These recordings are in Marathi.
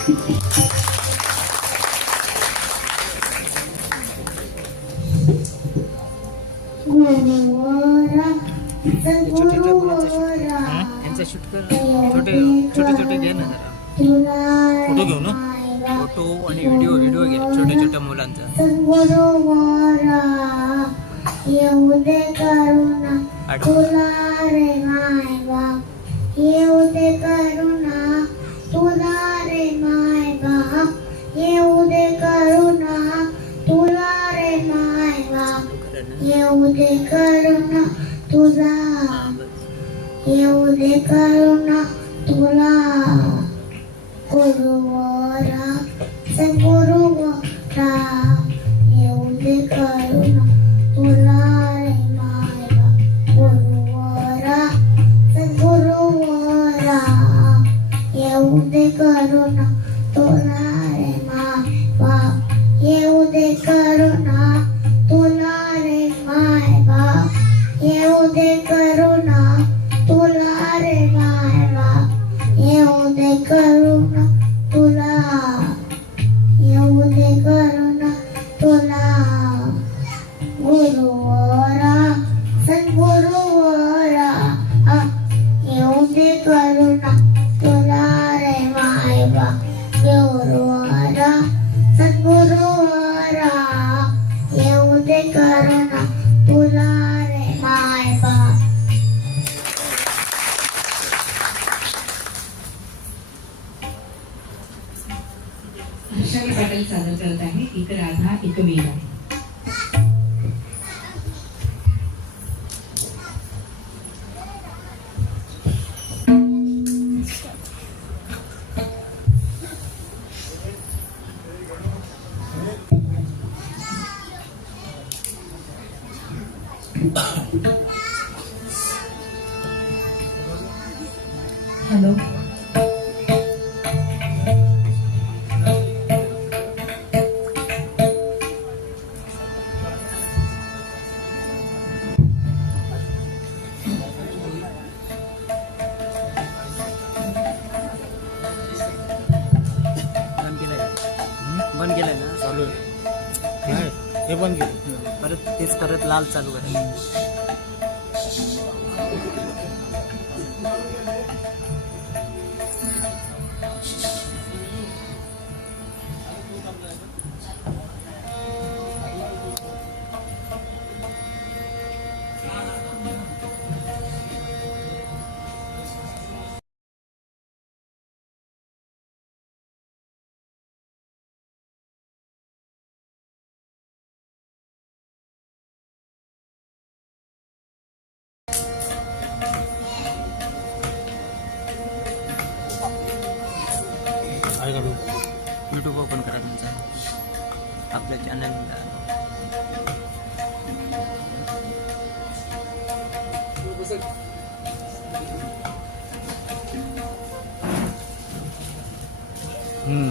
छोटे छोटे छोटे घे ना जरा. फोटो घेऊ ना? फोटो आणि व्हिडिओ व्हिडिओ घे. छोट्या छोट्या मुलांचा. येऊ दे करुणा. रे माय बाप येऊ दे करुणा तुला रे माय बाप येऊ दे करुणा तुला रे माय बाप येऊ दे करुणा तुला येऊ दे करुणा तुला. गुरुवरा सद्गुरुवरा. येऊ हर्षाली पाटील सादर करत आहे. एक राधा एक वीरा हे पण केलं परत तेच परत लाल चालू आहे आपल्या चॅनल हम्म.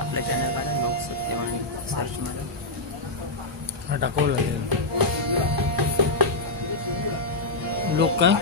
आपल्या चॅनल काढा मग सत्यवाणी. सर्च मारा. टाकवलं लागेल. लोक काय?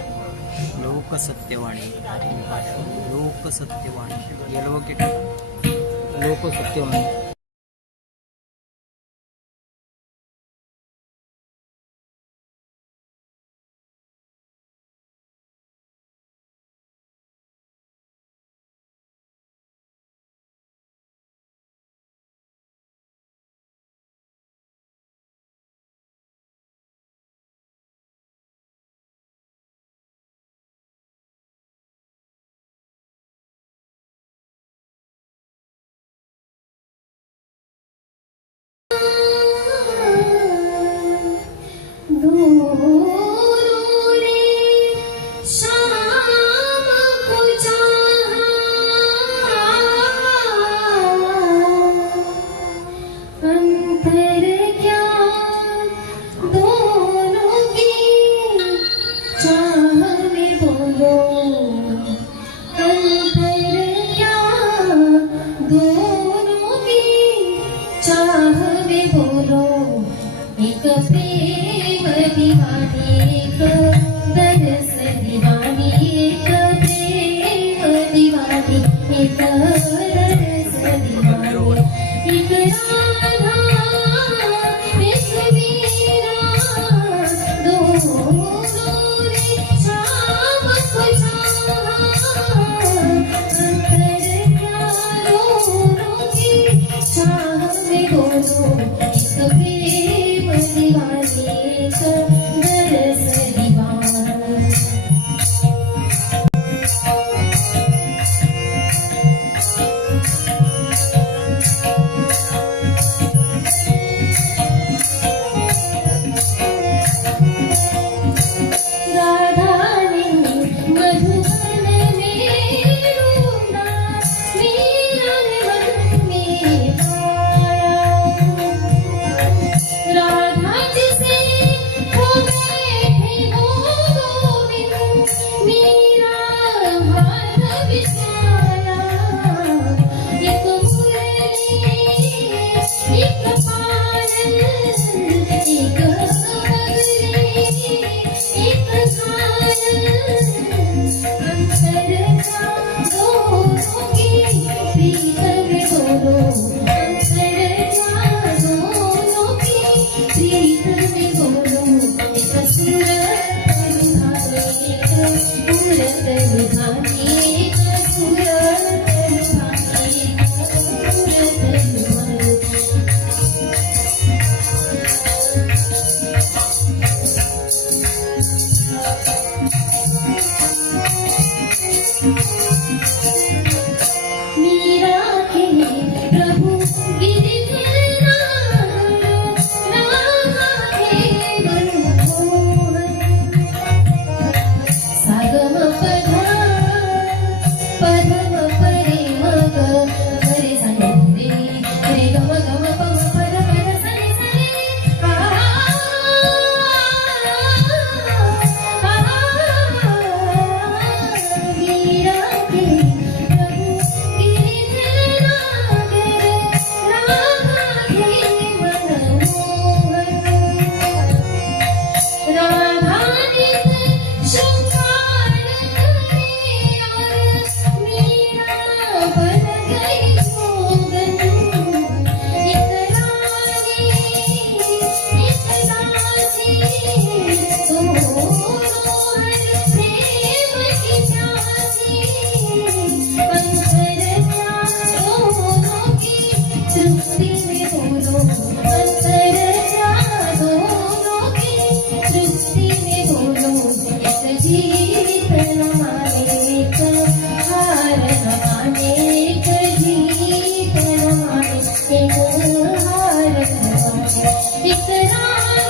Krishna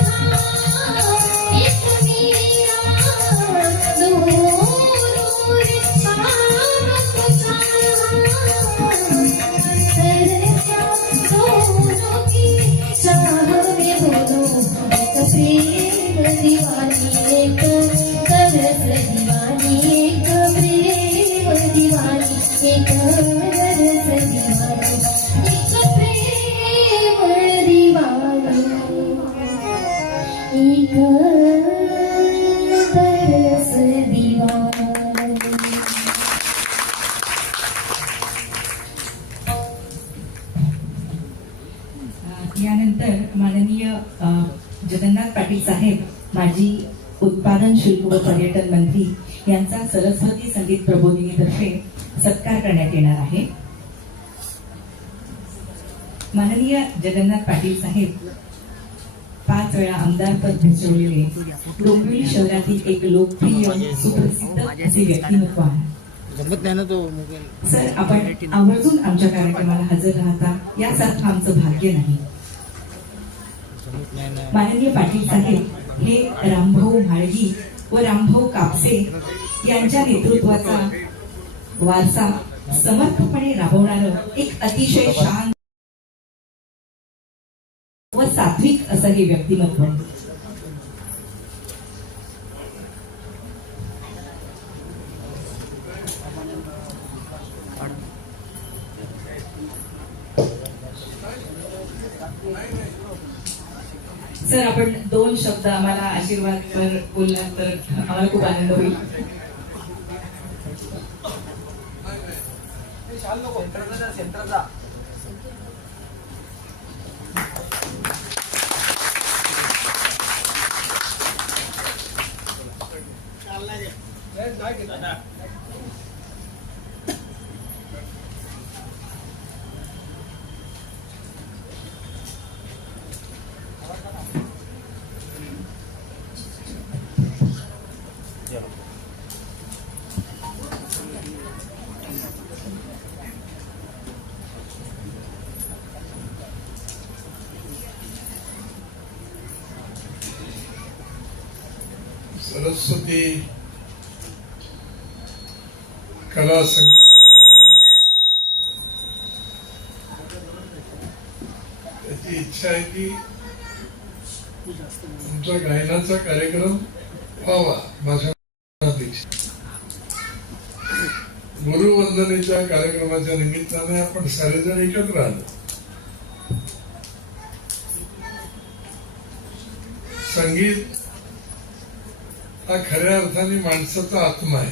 पाटील साहेब माजी उत्पादन शुल्क व पर्यटन मंत्री यांचा सरस्वती संगीत प्रबोधिनीतर्फे सत्कार करण्यात येणार आहे. माननीय जगन्नाथ पाटील साहेब पाच वेळा आमदारपद भूषवलेले डोंबिवली शहरातील एक लोकप्रिय सुप्रसिद्ध असे व्यक्तिमत्व आहे. सर आपण आवर्जून आमच्या कार्यक्रमाला हजर राहता यासारखं आमचं भाग्य नाही. माननीय पाटील साहेब हे रामभाऊ म्हाळगी व रामभाऊ कापसे यांच्या नेतृत्वाचा वारसा समर्थपणे राबवणार एक अतिशय शांत व सात्विक असं हे व्यक्तिमत्व सर आपण दोन शब्द आम्हाला आशीर्वाद तर बोलला तर आम्हाला खूप आनंद होईल. सेंटरचा सरस्वती कला संगीत त्याची इच्छा आहे की तुमचा गायनाचा कार्यक्रम व्हावा माझ्या कार्यक्रमाच्या निमित्ताने आपण सारेजण एकत्र आलो. संगीत हा खऱ्या अर्थाने माणसाचा आत्मा आहे.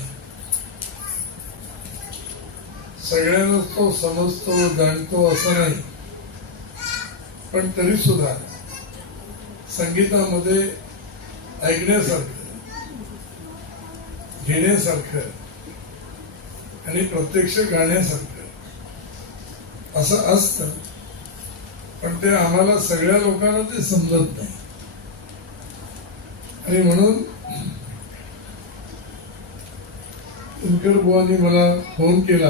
सगळ्यांना तो समजतो जाणतो असं नाही. पण तरी सुद्धा संगीतामध्ये ऐकण्यासारखं घेण्यासारखं आणि प्रत्यक्ष गाण्यासारखं असं असतं. पण ते आम्हाला सगळ्या लोकांना ते समजत नाही. आणि म्हणून तुमकर बुवानी मला फोन केला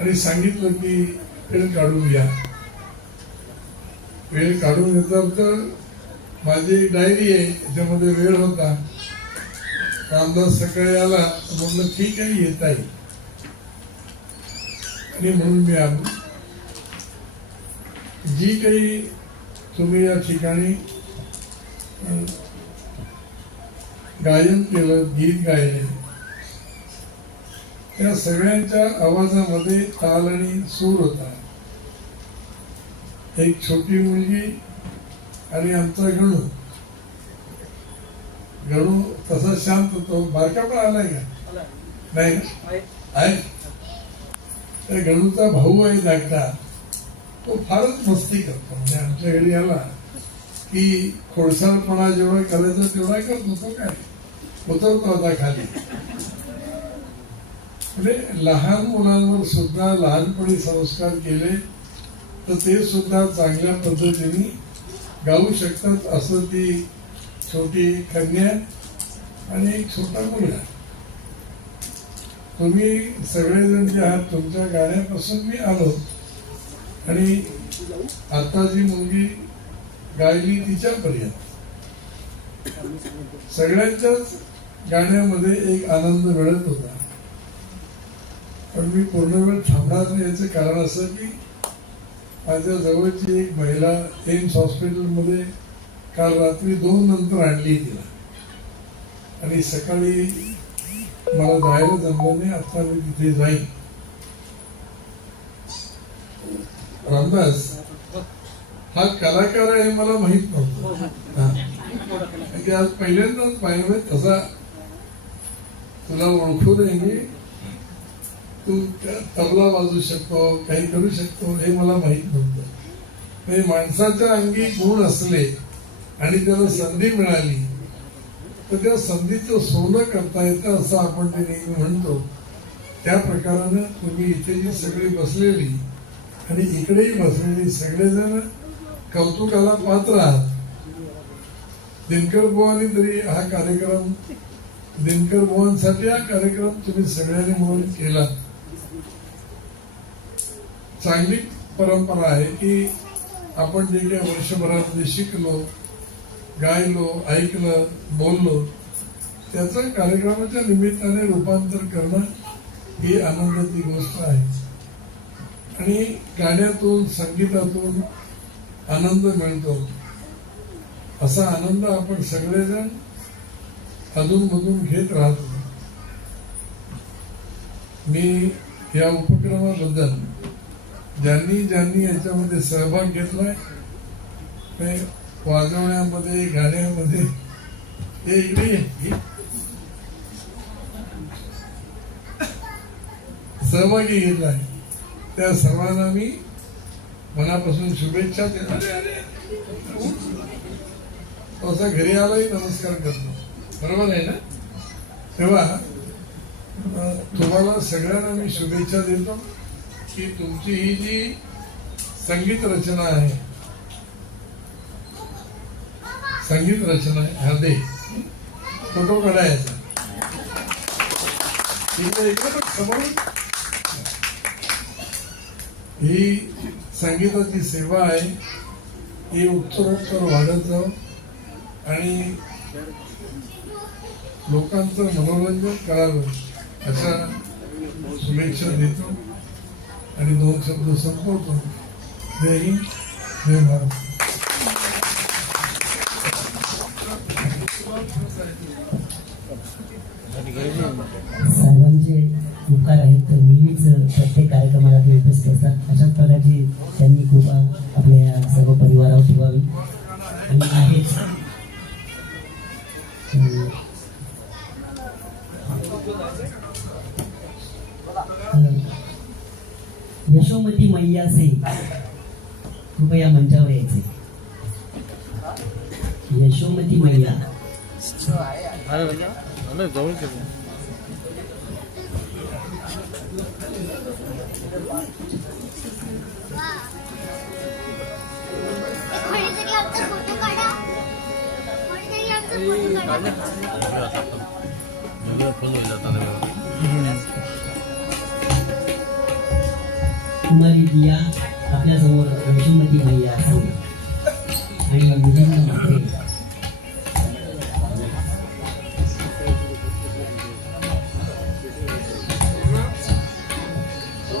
आणि सांगितलं की वेळ काढून घ्या. वेळ काढून घेतला तर माझी एक डायरी आहे त्याच्यामध्ये वेळ होता. रामदास सकाळी आला म्हटलं ठीक आहे येत आहे आणि म्हणून मी आलो. जी काही तुम्ही या ठिकाणी गायन केलं गीत गायले त्या सगळ्यांच्या आवाजामध्ये ताल आणि सूर होता. एक छोटी मुलगी आणि आमचा गणू. गणू तसा शांत होतो बारका पण आलाय का? नाही आहे. त्या गणूचा भाऊ आहे धाकटा तो फारच मस्ती करतो. म्हणजे आमच्या घरी आला की खोडसाळपणा जेवढा करायचा तेवढा करत होतो काय? उतरतो आता खाली. म्हणजे लहान मुलांवर सुद्धा लहानपणी संस्कार केले तर ते सुद्धा चांगल्या पद्धतीने गाऊ शकतात असं ती छोटी कन्या आणि एक छोटा मुलगा. तुम्ही सगळेजण जे आहात तुमच्या गाण्यापासून मी आलो. आणि आता जी मुलगी गायली तिच्यापर्यंत. सगळ्यांच्याच गाण्यामध्ये एक आनंद मिळत होता. पण मी पूर्ण वेळ थांबणार नाही याचं कारण असं की माझ्या जवळची एक महिला एम्स हॉस्पिटलमध्ये काल रात्री दोन नंतर आणली तिला. आणि सकाळी मला जायला जमलं नाही आता मी तिथे जाईन. रामदास हा कलाकार आहे मला माहीत नव्हतं. हा. की आज पहिल्यांदाच पाहिलं तसा तुला ओळखू नये मी तू तबला वाजू शकतो काही करू शकतो हे मला माहीत नव्हतं. माणसाच्या अंगी गुण असले आणि त्याला संधी मिळाली तर त्या संधीचं सोनं करता येतं असं आपण ते नेहमी म्हणतो. त्या प्रकारानं तुम्ही इथे जी सगळी बसलेली आणि इकडेही बसलेली सगळेजण कौतुकाला पात्र आहात. दिनकर बुवानी तरी हा कार्यक्रम दिनकर बुवांसाठी हा कार्यक्रम तुम्ही सगळ्यांनी म्हणून केला. चांगली परंपरा आहे की आपण जे काही वर्षभरामध्ये शिकलो गायलो ऐकलं बोललो त्याचं कार्यक्रमाच्या निमित्ताने रूपांतर करणं ही आनंदाची गोष्ट आहे. आणि गाण्यातून संगीतातून आनंद मिळतो. असा आनंद आपण सगळेजण अधूनमधून घेत राहतो. मी या उपक्रमाबद्दल ज्यांनी ज्यांनी याच्यामध्ये सहभाग घेतलाय ते वाजवण्यामध्ये गाण्यामध्ये ते इकडे ये. सहभागी त्या सर्वांना मी मनापासून शुभेच्छा देणार तो असा घरी आलाही नमस्कार करतो. बरोबर आहे ना? तेव्हा तुम्हाला सगळ्यांना मी शुभेच्छा देतो की तुमची ही जी संगीत रचना आहे संगीत रचना हृदय फोटो काढायचा. ही संगीताची सेवा आहे. ही उत्तरोत्तर वाढत जाऊ आणि लोकांचं मनोरंजन करावं अशा शुभेच्छा देतो आणि दोन शब्द संपवतो. जय हिंद जय भारत. सर्वांचे उपकार आहेत तर नेहमीच प्रत्येक कार्यक्रमाला ते उपस्थित असतात अशाच प्रकारची त्यांनी कृपा आपल्या सर्व परिवारावर ठेवावी. आणि आहेच. यशोमती मैयासे कृपया मंचावर यायचे. यशोमती मैया अरे अरे जवळ केलं कोणीतरी आमचा फोटो काढा कोणीतरी आमचा फोटो काढा कुमारी दिया आपल्यासमोर यशोमती मैया असावी आणि मिलिंद म्हात्रे ते काय जातं बाहेर कशाला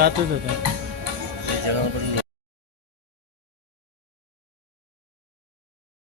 जातच होता.